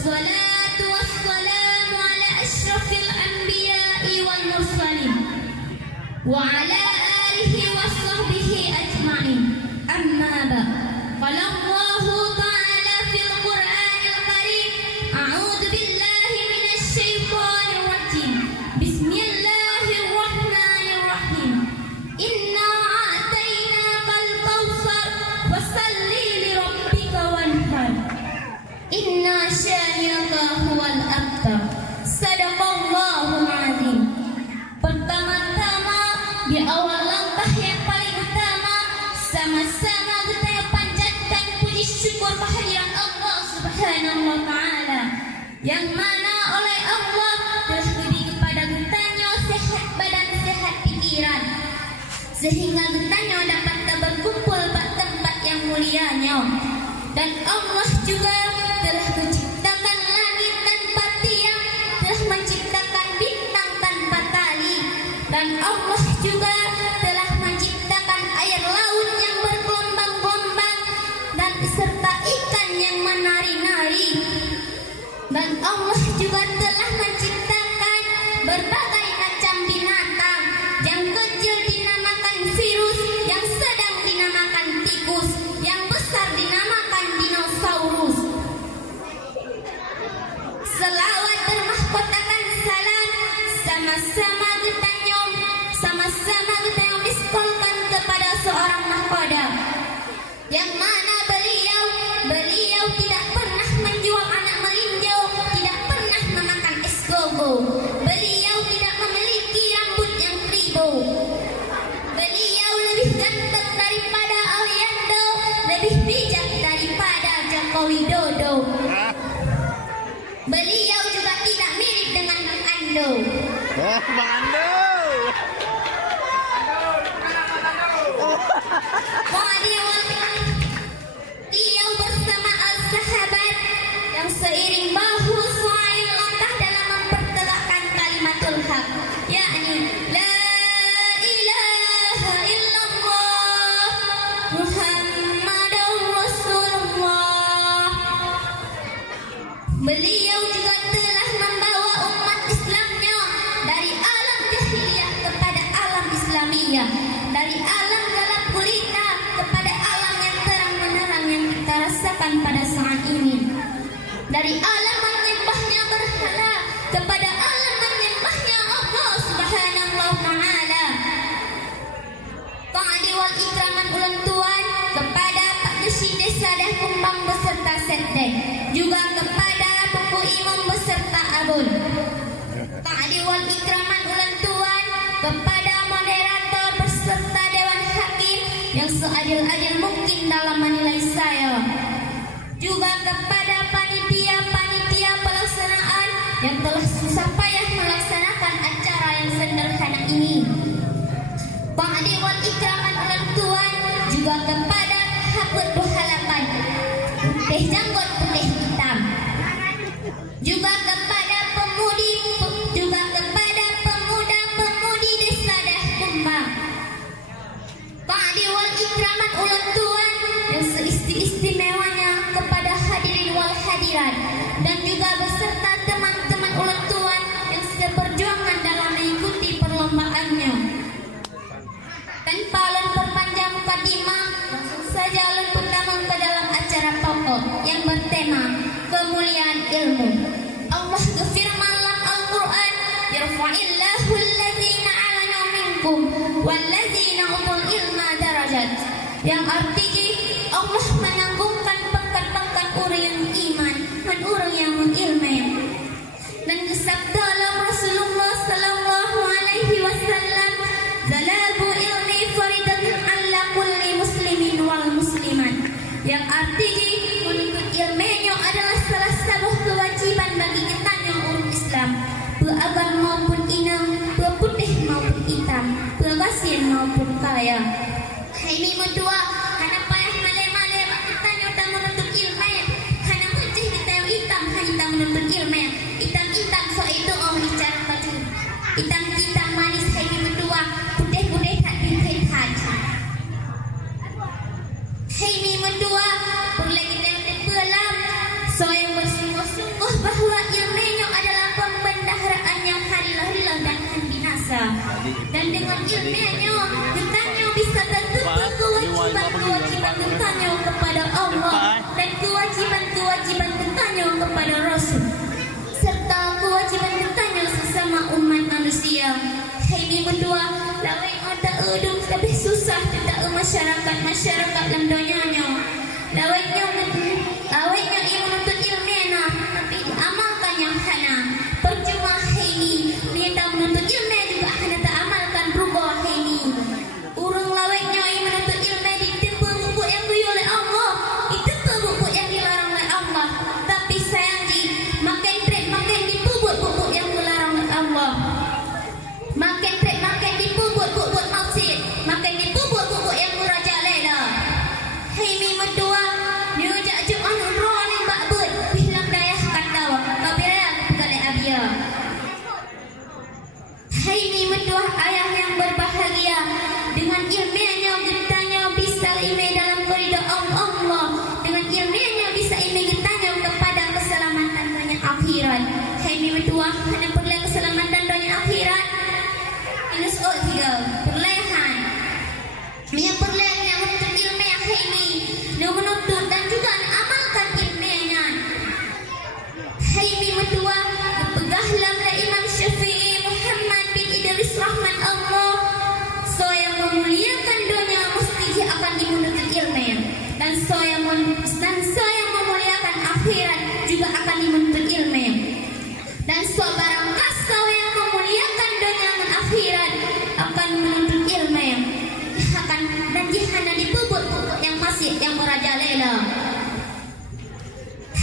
والصلاة والسلام على أشرف الأنبياء والمرسلين وعلى آله وصحبه أجمعين. أما بعد، قال الله تعالى في القرآن الكريم: أعوذ بالله من الشيطان الرجيم. بسم الله الرحمن الرحيم. إنا أعطيناك الكوثر فصل لربك وانحر إن شانئك هو الأبتر. Sadaqallahul azim. Pertama-tama, di awal langkah yang paling utama, sama-sama kita panjatkan puji syukur kehadiran Allah Subhanahu wa taala, yang mana oleh Allah telah diberi kepada kitanya sehat badan, sehat pikiran, sehingga kitanya dapat berkumpul pada tempat yang mulianya. Dan Allah juga telah menciptakan langit tanpa tiang, telah menciptakan bintang tanpa tali, dan Allah juga telah menciptakan air laut yang bergelombang-gelombang dan serta ikan yang menari-nari. Dan Allah juga telah menciptakan berbagai macam binatang, yang kecil dinamakan virus, yang sedang dinamakan tikus, yang besar dinamakan dinosaurus. Selawat bermahkotakan salam, sama-sama kita nyom, sama-sama kita yang miskolkan kepada seorang mahkoda, yang mana beliau tidak pernah menjual anak melinjau, tidak pernah memakan es gogo, beliau tidak memiliki rambut yang kribo, beliau lebih ganteng daripada Aliando, lebih bijak daripada Joko Widodo. Beliau juga tidak mirip dengan Bang Ando. Bang Ando. Beliau bersama al-sahabat yang seiring bahu seiring langkah dalam mempertegakkan kalimatul haq, yakni la ilaha illallah Muhammadur Rasulullah. Beliau juga telah membawa umat Islamnya dari alam jahiliyah kepada alam Islamiyah, dari alam gelap gulita kepada alam yang terang menerang yang kita rasakan pada saat ini, dari alam menyembahnya berhala kepada alam menyembahnya Allah Subhanahu wa taala. Ta'adi wal ikraman ulang tuan kepada Pak Dusi Desa Dah Kumbang beserta Setdek, juga kepada Buku Imam beserta Abun. Ta'adi wal ikraman ulang tuan kepada moderator beserta Dewan Hakim yang seadil-adil mungkin dalam menilai saya, juga kepada panitia pelaksanaan yang telah susah payah melaksanakan acara yang sederhana ini. Ta'adi wal ikraman ulang tuan juga kepada Hafid Halapan putih janggut putih hitam, juga kepada pemuda-pemudi Desa Dah Kumbang. Ta'adi wal ikraman ulang tuan yang seisti-istimewanya kepada hadirin wal hadirat, dan juga beserta teman-teman ulang tuan yang seperjuangan dalam mengikuti perlombaannya. Tanpa memperpanjang mukadimah, langsung saja lemput tangan ke dalam acara pokok yang bertema kemuliaan ilmu. Allah berfirman dalam Al-Quran: "Yarfa'illahu allazina amanu minkum wallazina utul ilma darajat." Yang artinya Allah menanggungkan pangkat-pangkat orang yang iman dan orang yang mengilmu. Dan sabda Rasulullah sallallahu alaihi wasallam, "Zalabu ilmi faridatun 'ala kulli muslimin wal muslimat." Yang artinya menuntut ilmunya adalah salah satu kewajiban bagi kita yang orang Islam, beragam maupun inang, berputih maupun hitam, berbasin maupun kaya. Ini medua, karena payah male-male kita yang udah menuntut ilmu, karena putih kita yang hitam, kita menuntut ilmu. Hitam-hitam so itu bicara baju. Hitam-hitam manis ini medua, putih-putih tak dipilih haji. Ini medua, boleh kita yang terpelam, so yang bersungguh-sungguh ilmiahnya getanyo bisa tertutup kewajiban getanyo kepada Allah dan kewajiban getanyo kepada Rasul serta kewajiban getanyo sesama umat manusia. Ini berdua lawai ada udung lebih susah tidak masyarakat dalam dunianya. Lawainya ia menuntut ilmiah tapi diamalkan yang hana. Percuma ini dia menuntut ilmiah juga hana tak amalkan berubah ini. Urang lawainya ia menuntut ilmiah ditempa bubuk yang diuji oleh Allah, ditempa bubuk yang dilarang oleh Allah. Tapi sayang makin dibubuk bubuk yang dilarang oleh Allah. Makin dibubuk maksud, makin dibubuk yang merajalela. Hei mi medua, dia jak anu ron yang bakbut, bilang dayah kata, kabira kepegale abia. Hei mi medua ayah yang berbahagia, dengan ilmiahnya getanya bisa imej dalam koridor Allah. Dengan ilmiahnya bisa imej getanya kepada keselamatan dunia akhirat. Hei mi medua, hana perlu keselamatan dunia akhirat. Minus O3 perlehan yang perlehan yang menuntut ilmiah ini yang menuntut dan juga amalkan ilmiahnya. Ini berdua pegahlah Imam Syafi'i Muhammad bin Idris Rahman Allah. So yang memuliakan dunia mesti dia akan menuntut ilmiah dan so yang memuliakan akhirat juga akan menuntut ilmiah. Dan so barang kasau yang memuliakan dunia dan akhirat akan menuntut ilmiah dan jihana dibubuk yang masih yang merajalela.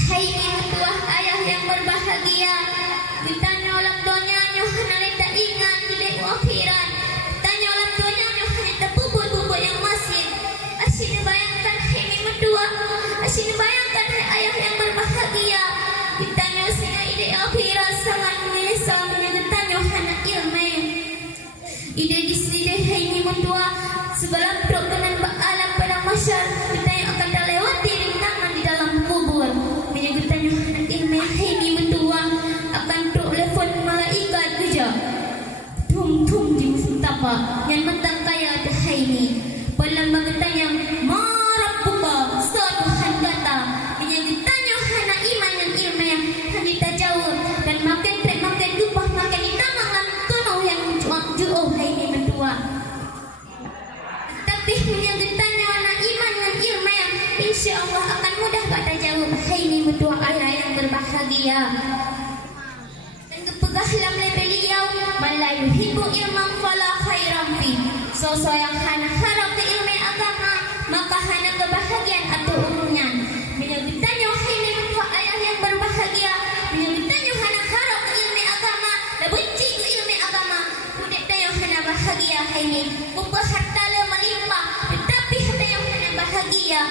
Hai berdua ayah yang berbahagia, ditanya oleh dunianya hana tak ingat tidak akhirat. Tanya oleh dunianya hana tak bubuk yang masih. Asyik bayangkan hai berdua, asyik bayangkan ayah yang berbahagia. Ditanya sehingga ide akhirat sangat menyesal menyentuhnya hana ilmiah. Ide di sini ini mendua sebelum truk dengan alam pada masyar kita yang akan terlewati rintangan di dalam kubur. Menyentuhnya hana ilmiah ini mendua akan truk telepon malaikat kerja. Tum di musim tapak yang mentang kaya ada ini. Pelan mengetanya yang marah buka Tuhan kata. Menyentuhnya hana iman yang ilmiah hanya tak jauh dan makin gupah makin ditamangkan tunuh yang ju'uh ini berdua. Tapi menyentuhnya hana iman yang ilmiah insya Allah akan mudah pada jauh ini berdua ayah yang berbahagia. Dan kepegahlah beliau malayu hibu ilman fala khairam fi. So yang hana harap ke ilmu agama maka hana kebahagiaan atau umumnya. Menyentuhnya ini berdua ayah yang berbahagia. Menyentuhnya hana harap ke ilmu agama dan benci ke ilmu agama. Mudah yang hana bahagia ini. Upah harta melimpah tetapi harta yang hana bahagia.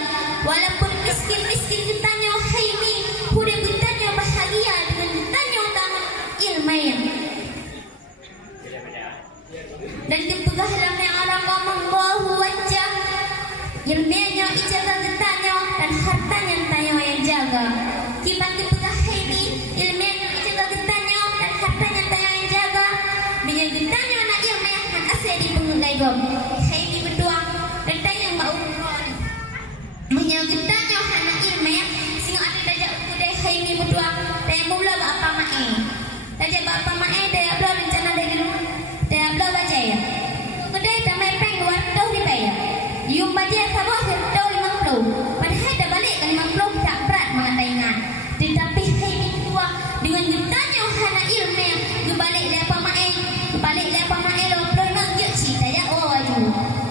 Walaupun miskin ditanya ini. Mudah ditanya bahagia dengan ditanya utama ilmiah. Dan dipegahlah me'arakamullahu wajah. Ilmiahnya ijaga getanya dan hartanya tanya yang jaga. Kibat dipegah ini ilmiahnya ijaga getanya dan hartanya tanya yang jaga. Bila getanya nak ilmiah kan asyik dipengelai gom. Ini berdua dan tanya mbak ukron. Bila getanya anak ilmiah sehingga ada dajak kudai ini berdua. Tanya mula bapa mae. Dajak bapa mae daya belah rencana dari rumah. Daya belah baca ya. Kudai tamai peng 200 dibayar. Yung baca sabah tahu 50. Padahal dah balik ke 50 tak berat mengatakan. Tetapi ini dua dengan getanya hana ilmiah balik lepa mae lo memang dia cerita ya waju.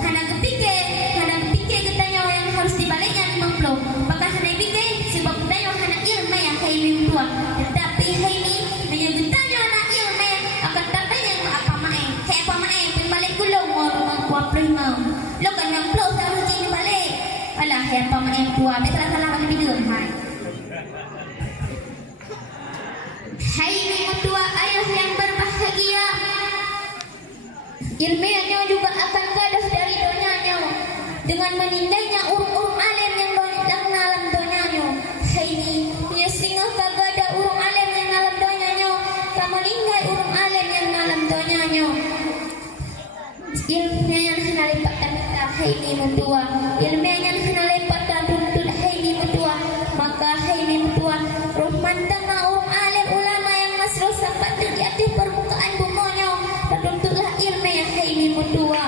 Hana kepikir getanya yang harus dibalikkan 50. Maka hana fikir sebab getanya hana ilmiah ini dua. Tetapi ini dengan getanya hana ilmiah akan tertanya apa mae balik gulung orang kuat prima. Lo kan yang flow taruh sini balik. Alah apa mae tua betul salah di video hai. Hai ini dua ayah yang berbahagia. Ilmiahnya juga akan gadah dari dunianya dengan menindainya urung alim yang dalam dunianya. Hai ini dia singgah kagada urung alim yang dalam dunianya, kamu linggai urung alim yang dalam dunianya. ilmiah nalipat kita haini mutua ilmiahnya nalipat tuntut haini mutua maka haini mutua rahman tengah alim ulama yang nasrul sampai di atas permukaan bumonyo tuntutlah ilmiah haini mutua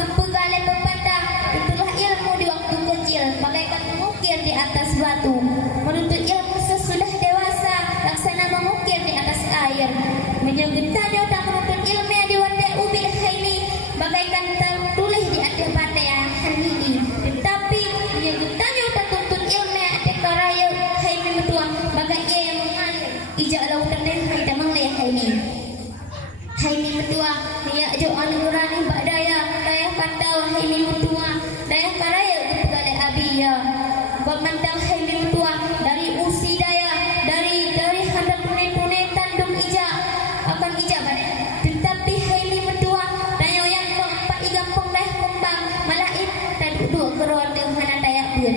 kepegale pepatah tuntutlah ilmu di waktu kecil bagaikan mengukir di atas batu menuntut ilmu sesudah dewasa laksana mengukir di atas air menyegentanya tak menuntut ilmiah di wadah ubil haini bagaikan tertulis di atas batai yang haini tetapi menyegentanya tak tuntut ilmiah atas karaya haini metua bagai ia yang mengalir ijak lautan dan haida menglih haini metua dia jo anurani badaya daya kantau haini metua daya karaya kepegale abiya pemandang haini metua dari usi daya dari hendak tunai tandung ijak akan ijak pada tetapi haini metua daya yang keempat iga pengleh kembang malaik dan duduk keruan dengan daya bun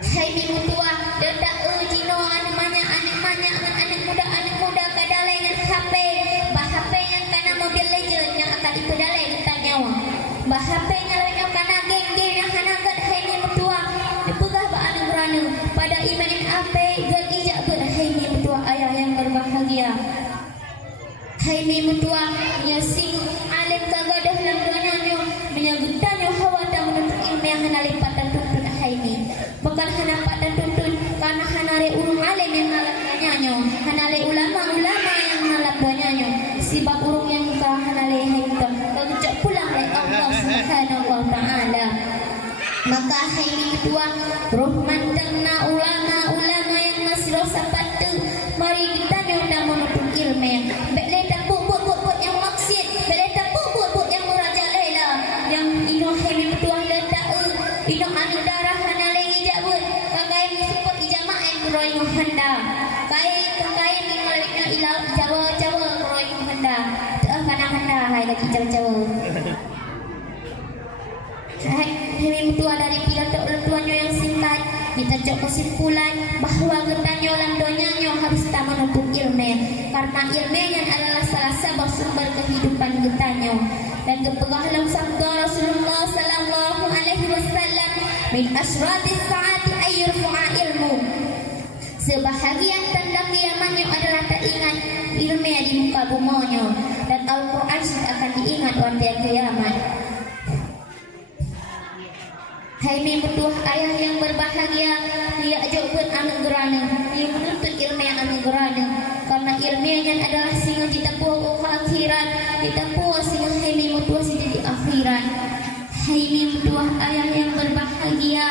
haini metua dia tak jino anak muda kadalai dengan HP yang kana mobil legend yang akan dipedalai kita nyawa HP yang kana geng-geng yang hanagat haini metua dipegah ba'anu beranu pada iman AP dan ijak berhaini metua ayah yang berbahagia haini metua nyasing alim kagadah langganannya menyagutanya hawa tak menuntut ilmu yang hanalipat dan tuntut haini bukan hanapat dan tuntut karena hanare urung alim yang ngalap banyaknya hanale ulama yang ngalap banyaknya sebab urung yang muka hanale haita kagecak pulang oleh Allah subhanahu wa ta'ala maka haini ketua rahman tengna ulama yang nasroh sapatu mari ditanya dan menuntut ilmu bekle tak buat yang maksud bekle tak buat yang merajalela yang ino haini ketua letak ino anu darah hanale ijak buat kagai support ijamah yang roy handa kai mengalihnya ilau Jawa roy handa kana hai lagi Jawa Haimi metua dari pidato orang tuanya yang singkat kita cok kesimpulan bahawa getanya orang tuanya harus tak menuntut ilmu karena ilmunya adalah salah satu sumber kehidupan getanya dan kepegahlah sabda Rasulullah sallallahu alaihi wasallam min asratis saati ayyurfu'a ilmu sebahagian tanda kiamatnya adalah tak ingat ilmu di muka bumonya dan Al-Quran akan diingat pada kiamat. Haimi metua ayah yang berbahagia dia jauh anugerahnya dia menuntut ilmu yang anugerahnya karena ilmunya adalah singa ditapuh akhirat ditapuh singa haimi metua di akhirat haimi metua ayah yang berbahagia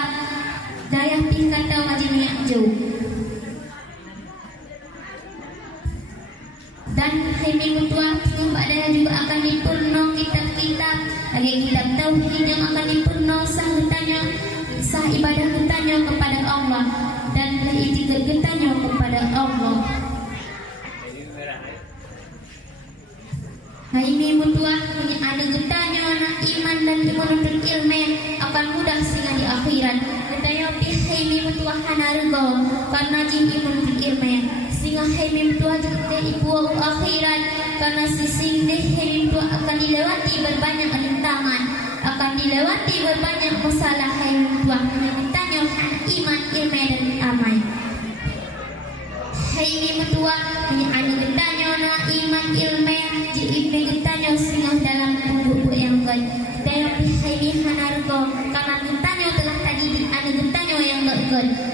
daya pingkan tahu majini jauh dan haimi metua mbak daya juga akan dipurno kitab-kitab lagi kitab tauhid yang akan dipurno sah ibadah getanya kepada Allah dan berizikir getanya kepada Allah. Haimi mutua ada getanya anak iman dan menuntut ilmu akan mudah sehingga di akhirat. Getanya haimi mutua hanargo karena jini menuntut ilmu sehingga haimi mutua juga ibu akhirat karena sisi haimi mutua akan dilewati berbanyak rintangan akan dilewati berbanyak masalah haimi mutua ditanya iman ilmu dan amal haimi mutua ada getanya anak iman ilmu jini getanya sehingga dalam tubuh yang baik dan haimi hanargo karena getanya telah tadi ada getanya yang gak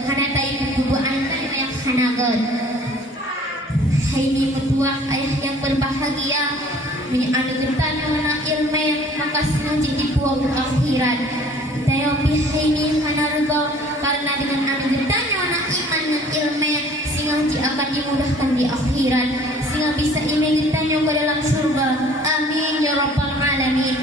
karena tadi tubuh anak yang hanagot haimi mutua ayah yang berbahagia ada getanya anak ilmu maka sengaja dibuang akhirat daya haimi hanargo karena dengan ada getanya anak iman dan ilmu sengaja akan dimudahkan di akhirat sehingga bisa iman getanya ke dalam surga amin ya rabbal alamin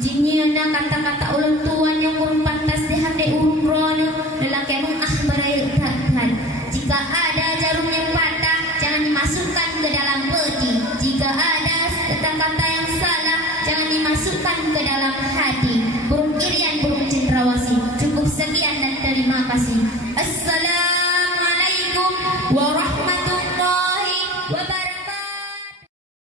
jinnya kata-kata ulang tuan yang kurang pantas dihadai urung lelaki mung berai utatan jika ada jarum yang patah jangan dimasukkan ke dalam peti jika ada kata-kata yang salah jangan dimasukkan ke dalam hati burung irian burung cendrawasih cukup sekian dan terima kasih assalamualaikum warahmatullahi